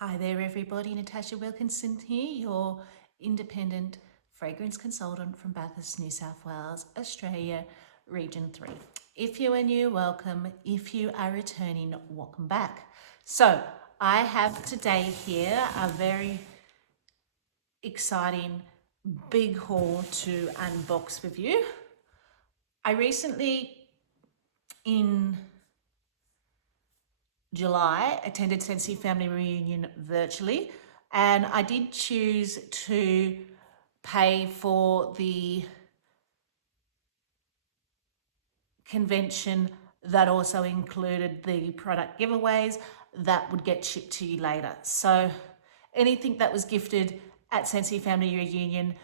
Hi there everybody, Natasha Wilkinson here, your independent fragrance consultant from Bathurst, New South Wales, Australia, Region 3. If you are new, welcome. If you are returning, welcome back. So I have today here a very exciting big haul to unbox with you. I recently in July attended Scentsy family reunion virtually, and I did choose to pay for the convention that also included the product giveaways that would get shipped to you later. So anything that was gifted at Scentsy family reunion,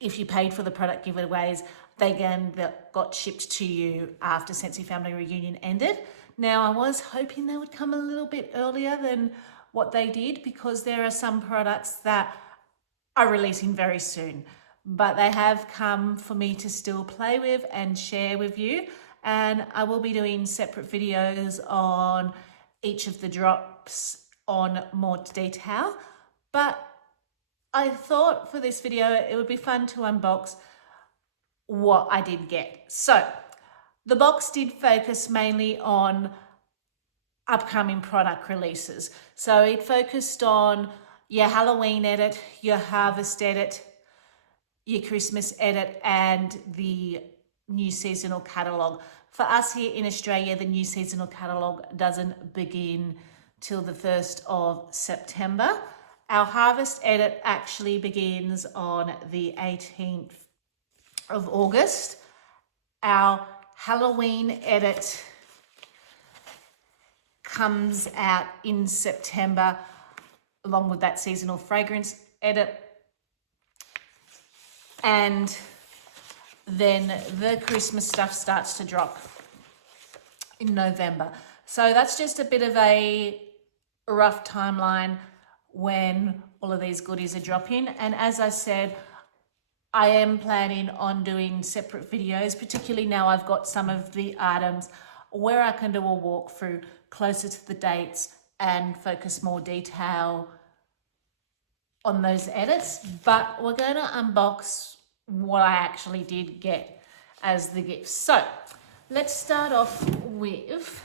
if you paid for the product giveaways, they again got shipped to you after Scentsy family reunion ended. Now, I was hoping they would come a little bit earlier than what they did, because there are some products that are releasing very soon, but they have come for me to still play with and share with you. And I will be doing separate videos on each of the drops on more detail. But I thought for this video, it would be fun to unbox what I did get. So the box did focus mainly on upcoming product releases. So it focused on your Halloween edit, your Harvest edit, your Christmas edit, and the new seasonal catalogue. For us here in Australia, the new seasonal catalogue doesn't begin till the 1st of September. Our Harvest edit actually begins on the 18th of August. Our Halloween edit comes out in September, along with that seasonal fragrance edit. And then the Christmas stuff starts to drop in November. So that's just a bit of a rough timeline when all of these goodies are dropping. And as I said, I am planning on doing separate videos, particularly now I've got some of the items where I can do a walkthrough closer to the dates and focus more detail on those edits. But we're going to unbox what I actually did get as the gift. So let's start off with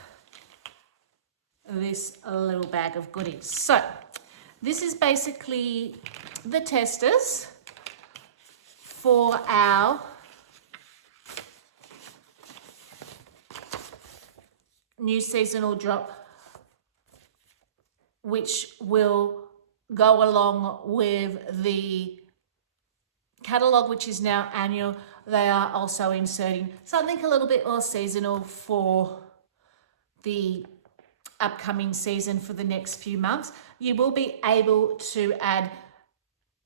this little bag of goodies. So this is basically the testers for our new seasonal drop, which will go along with the catalogue, which is now annual. They are also inserting something a little bit more seasonal for the upcoming season for the next few months. You will be able to add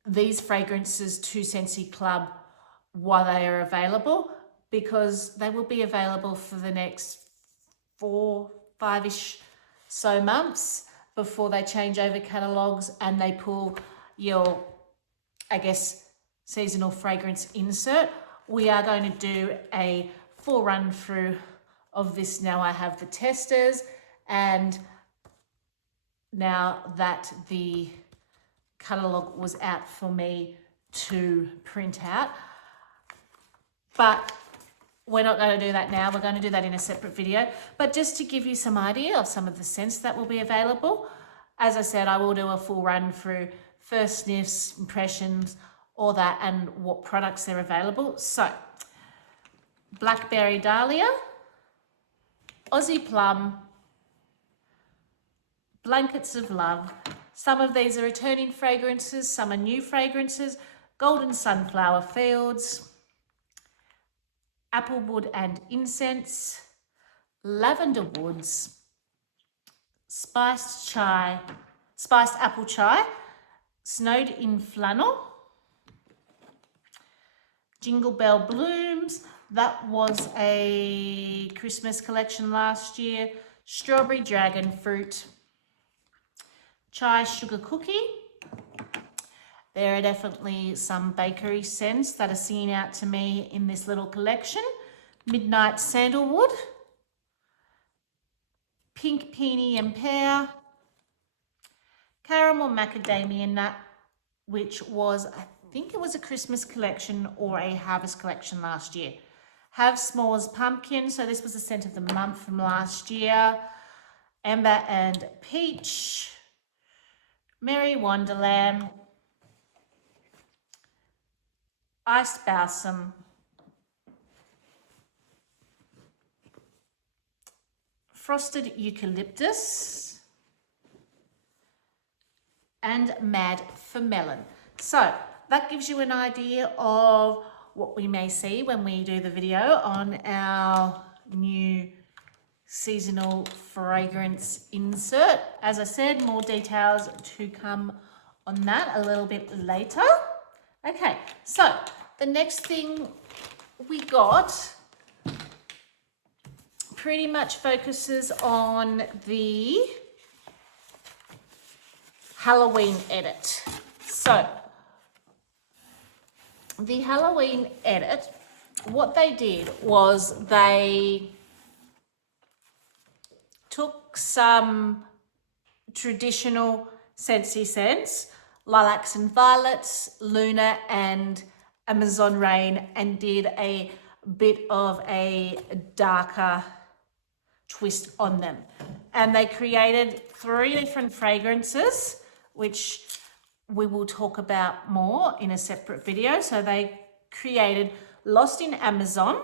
these fragrances to Scentsy Club while they are available, because they will be available for the next 4-5-ish so months before they change over catalogues and they pull your, I guess, seasonal fragrance insert. We are going to do a full run through of this. Now I have the testers, and now that the catalogue was out for me to print out. But we're not going to do that now. We're going to do that in a separate video. But just to give you some idea of some of the scents that will be available, as I said, I will do a full run through, first sniffs, impressions, all that, and what products are available. So, Blackberry Dahlia, Aussie Plum, Blankets of Love. Some of these are returning fragrances, some are new fragrances. Golden Sunflower Fields, Applewood and Incense, Lavender Woods, Spiced Apple Chai, Snowed in Flannel, Jingle Bell Blooms, that was a Christmas collection last year, Strawberry Dragon Fruit, Chai Sugar Cookie. There are definitely some bakery scents that are seen out to me in this little collection. Midnight Sandalwood, Pink Peony and Pear, macadamia nut, which was, I think it was a Christmas collection or a harvest collection last year. Have S'mores pumpkin, so this was the scent of the month from last year. Amber and peach. Merry Wonderland. Iced balsam. Frosted eucalyptus. And Mad for Melon. So that gives you an idea of what we may see when we do the video on our new seasonal fragrance insert. As I said, more details to come on that a little bit later. Okay, so the next thing we got pretty much focuses on the Halloween edit. So the Halloween edit, what they did was they took some traditional Scentsy scents, lilacs and violets, Luna and Amazon Rain, and did a bit of a darker twist on them. And they created 3 different fragrances, which we will talk about more in a separate video. So they created Lost in Amazon.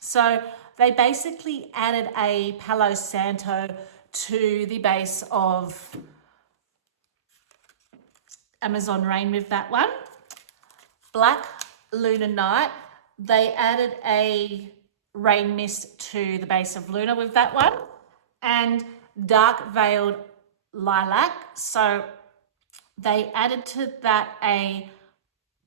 So they basically added a Palo Santo to the base of Amazon Rain with that one. Black Luna Night, they added a Rain Mist to the base of Luna with that one. And Dark Veiled Lilac, so they added to that a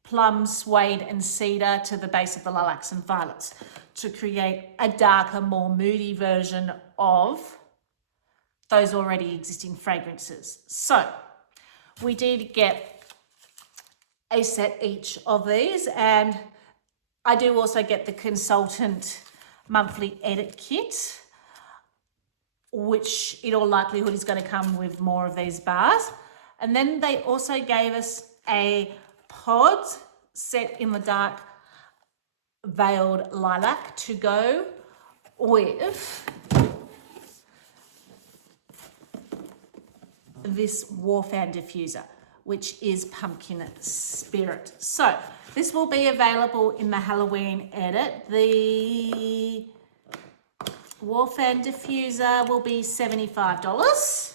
plum, suede and cedar to the base of the lilacs and violets to create a darker, more moody version of those already existing fragrances. So we did get a set each of these, and I do also get the consultant monthly edit kit, which in all likelihood is going to come with more of these bars. And then they also gave us a pod set in the dark veiled lilac to go with this War Fan diffuser, which is Pumpkin Spirit. So this will be available in the Halloween edit. The War Fan diffuser will be $75.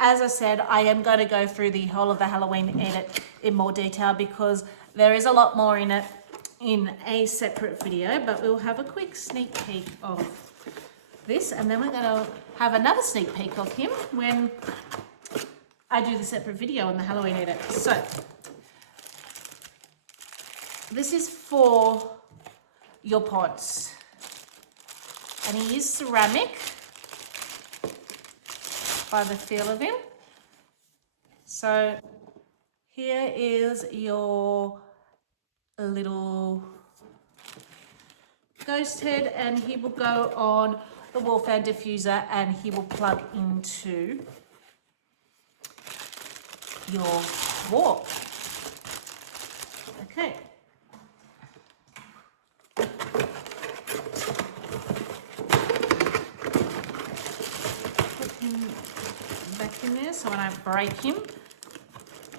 As I said, I am going to go through the whole of the Halloween edit in more detail because there is a lot more in it in a separate video, but we'll have a quick sneak peek of this, and then we're going to have another sneak peek of him when I do the separate video on the Halloween edit. So this is for your pods, and he is ceramic by the feel of him. So here is your little ghost head, and he will go on the War Fan diffuser and he will plug into your wall. Okay. Put him back in there so I don't break him.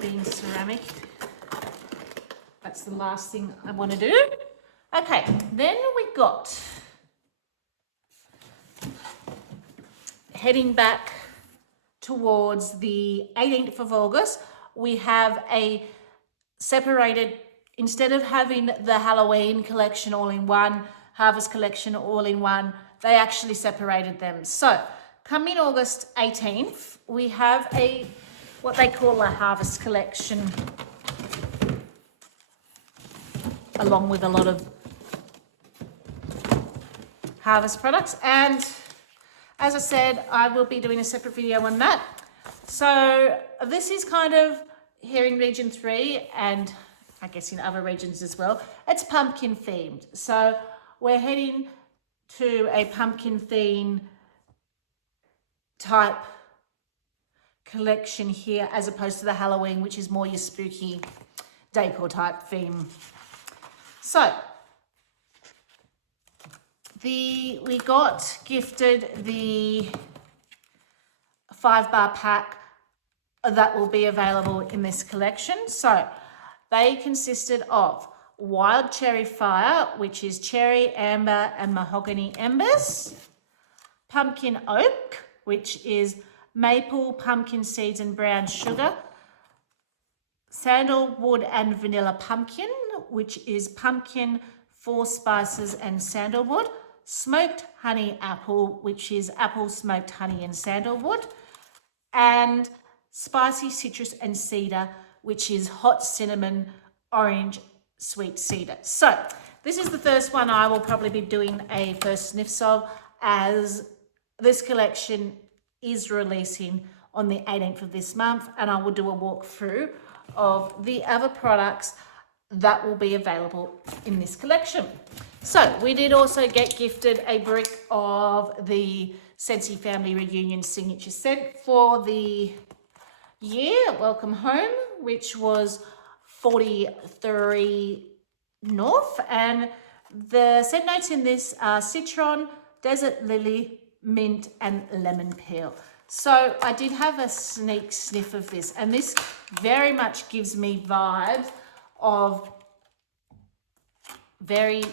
Being ceramic, that's the last thing I want to do. Okay, then we got, heading back towards the 18th of August, we have a separated, instead of having the Halloween collection all in one, Harvest collection all in one, they actually separated them. So coming August 18th, we have a what they call a Harvest collection, along with a lot of Harvest products. And as I said, I will be doing a separate video on that. So this is kind of here in region 3, and I guess in other regions as well. It's pumpkin themed. So we're heading to a pumpkin theme type collection here as opposed to the Halloween, which is more your spooky decor type theme. So we got gifted the 5-bar pack that will be available in this collection. So they consisted of Wild Cherry Fire, which is cherry, amber, and mahogany embers. Pumpkin Oak, which is maple, pumpkin seeds, and brown sugar. Sandalwood and Vanilla Pumpkin, which is pumpkin, 4 spices, and sandalwood. Smoked Honey Apple, which is apple, smoked honey, and sandalwood. And Spicy Citrus and Cedar, which is hot cinnamon, orange, sweet cedar. So this is the first one I will probably be doing a first sniffs of, as this collection is releasing on the 18th of this month, and I will do a walkthrough of the other products that will be available in this collection. So we did also get gifted a brick of the Scentsy Family Reunion signature scent for the year, Welcome Home, which was 43 North. And the scent notes in this are citron, desert lily, mint, and lemon peel. So I did have a sneak sniff of this, and this very much gives me vibes of very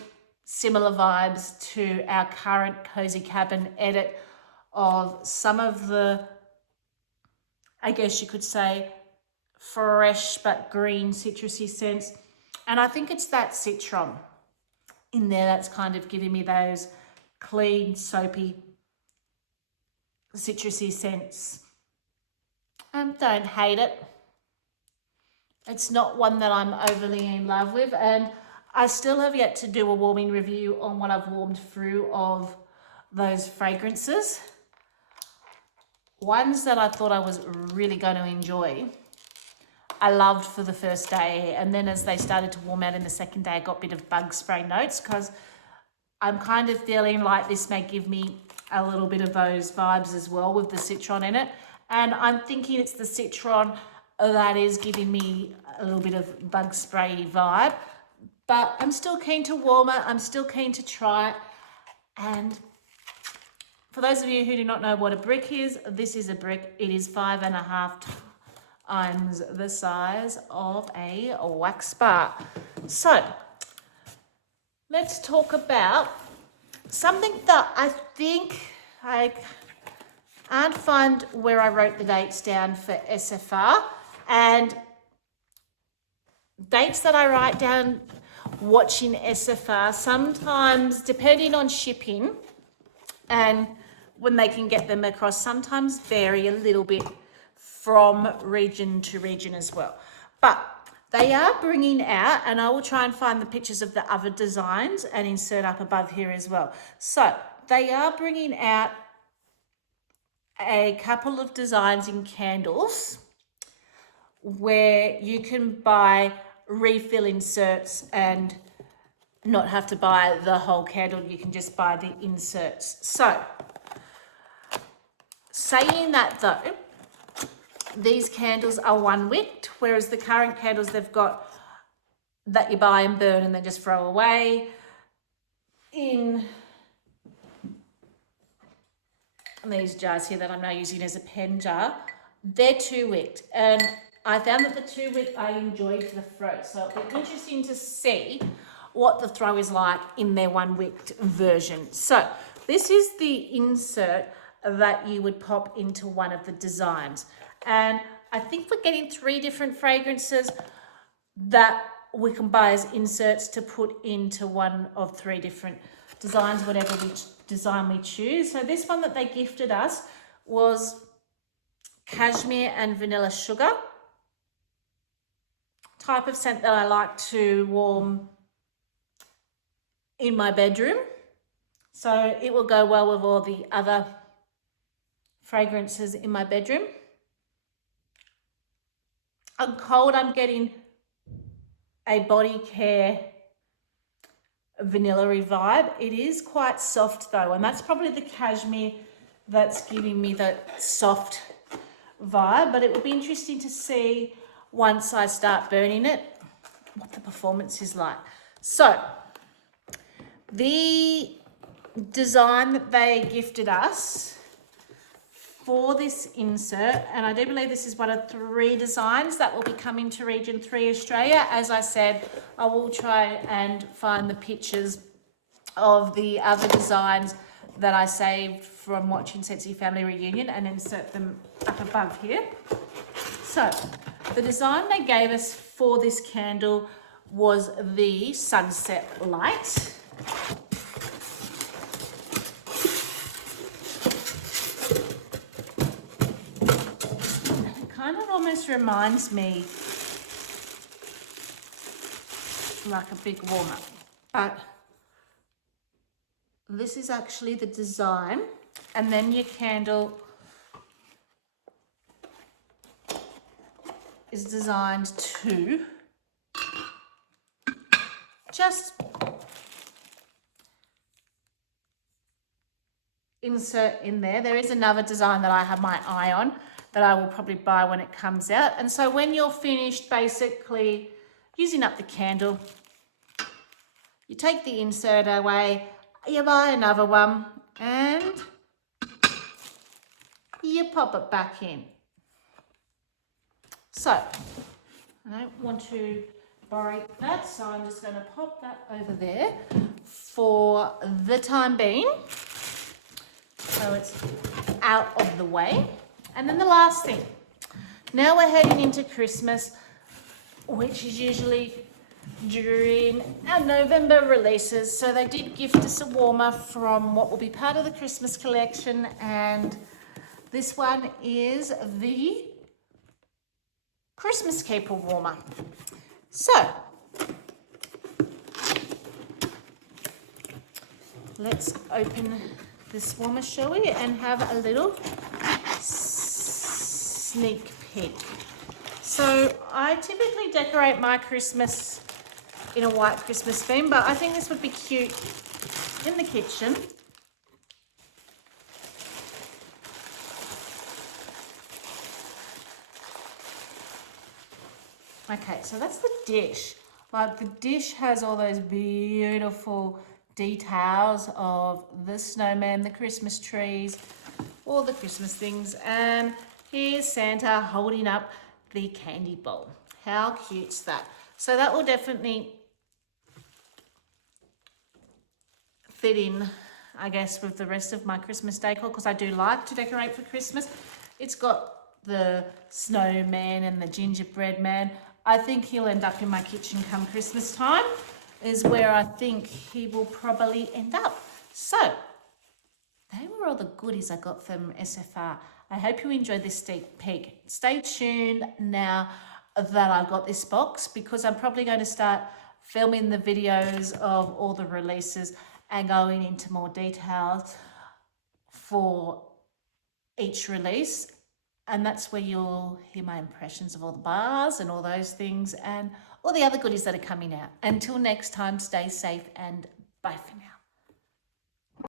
similar vibes to our current Cozy Cabin edit of some of the, I guess you could say, fresh but green citrusy scents. And I think it's that citron in there that's kind of giving me those clean, soapy, citrusy scents. Don't hate it. It's not one that I'm overly in love with, and I still have yet to do a warming review on what I've warmed through of those fragrances. Ones that I thought I was really going to enjoy, I loved for the first day, and then as they started to warm out in the second day, I got a bit of bug spray notes, because I'm kind of feeling like this may give me a little bit of those vibes as well with the citron in it. And I'm thinking it's the citron that is giving me a little bit of bug spray vibe. But I'm still keen to warm it. I'm still keen to try it. And for those of you who do not know what a brick is, this is a brick. It is 5.5 times the size of a wax bar. So let's talk about something that I think I can't find where I wrote the dates down for SFR, and dates that I write down watching SFR sometimes, depending on shipping and when they can get them across, sometimes vary a little bit from region to region as well. But they are bringing out, and I will try and find the pictures of the other designs and insert up above here as well. So they are bringing out a couple of designs in candles where you can buy refill inserts and not have to buy the whole candle. You can just buy the inserts. So saying that though, these candles are 1 wick, whereas the current candles they've got that you buy and burn and then just throw away in these jars here that I'm now using as a pen jar, they're 2 wicked. And I found that the 2 wick I enjoyed the throw. So it'll be interesting to see what the throw is like in their 1 wicked version. So this is the insert that you would pop into one of the designs. And I think we're getting 3 different fragrances that we can buy as inserts to put into one of 3 different designs, whatever design we choose. So this one that they gifted us was cashmere and vanilla sugar. Type of scent that I like to warm in my bedroom. So it will go well with all the other fragrances in my bedroom. On cold, I'm getting a body care vanilla-y vibe. It is quite soft though, and that's probably the cashmere that's giving me that soft vibe, but it will be interesting to see once I start burning it what the performance is like. So the design that they gifted us for this insert, and I do believe this is one of 3 designs that will be coming to Region 3 Australia. As I said, I will try and find the pictures of the other designs that I saved from watching Scentsy Family Reunion and insert them up above here. So the design they gave us for this candle was the sunset light. It kind of almost reminds me like a big warmer, but this is actually the design, and then your candle is designed to just insert in there. There is another design that I have my eye on that I will probably buy when it comes out. And so when you're finished basically using up the candle, you take the insert away, you buy another one, and you pop it back in. So I don't want to break that, so I'm just going to pop that over there for the time being, so it's out of the way. And then the last thing, now we're heading into Christmas, which is usually during our November releases. So they did gift us a warmer from what will be part of the Christmas collection, and this one is the Christmas Keeper warmer. So let's open this warmer, shall we, and have a little sneak peek. So I typically decorate my Christmas in a white Christmas theme, but I think this would be cute in the kitchen. Okay, so that's the dish. Like, the dish has all those beautiful details of the snowman, the Christmas trees, all the Christmas things, and here's Santa holding up the candy bowl. How cute's that? So that will definitely fit in, I guess, with the rest of my Christmas decor, because I do like to decorate for Christmas. It's got the snowman and the gingerbread man. I think he'll end up in my kitchen come Christmas time, is where I think he will probably end up. So they were all the goodies I got from SFR. I hope you enjoyed this sneak peek. Stay tuned now that I've got this box, because I'm probably going to start filming the videos of all the releases and going into more details for each release. And that's where you'll hear my impressions of all the bars and all those things and all the other goodies that are coming out. Until next time, stay safe and bye for now.